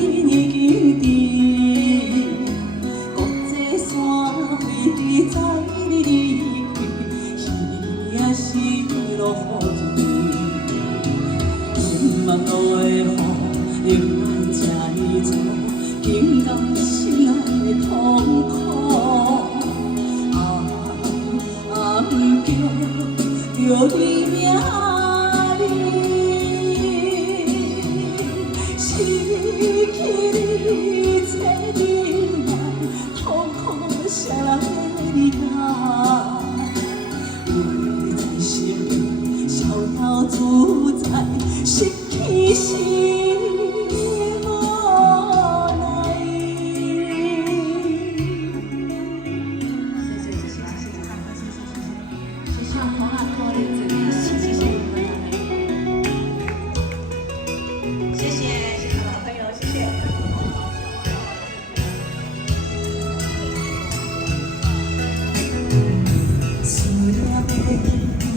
已经伫，国际山飞机载你离开，鱼也是落雨天，望落的雨，永远这呢错，竟甘心内的痛苦。不叫着你名字，失去你这忍耐，痛苦谁人会理解？你在心里逍遥自在，失去是无奈。谢谢老朋友，谢谢。思念的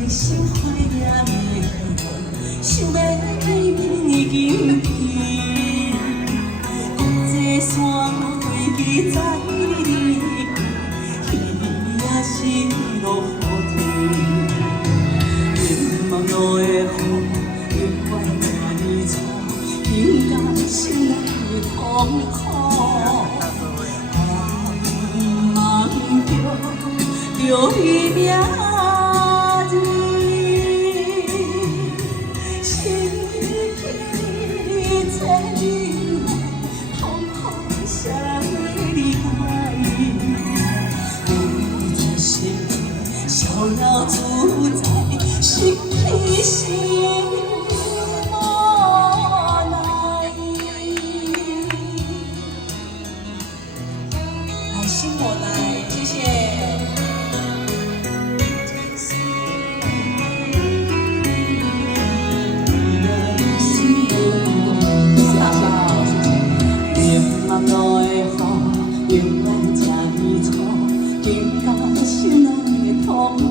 心，怀念的想要面已经低，国际山飞机载你离开，鱼也是落雨天，愿望落的雨，永远这呢错，竟甘心内的痛苦。望着你名字，失去你这忍耐，痛苦谁人会理解？你在心里逍遥自在，失去是无奈。来信我来，谢谢。永远这呢错，竟甘心内的痛苦。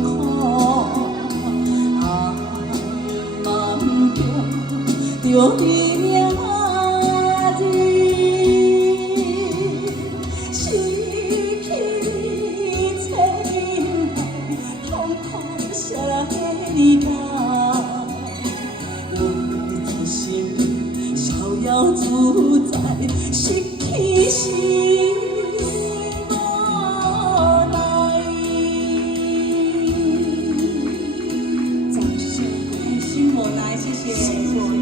望着你名字，失去你这忍耐，痛苦谁人会理解？我在心里逍遥自在，失去是。掌声，开心我来，谢谢。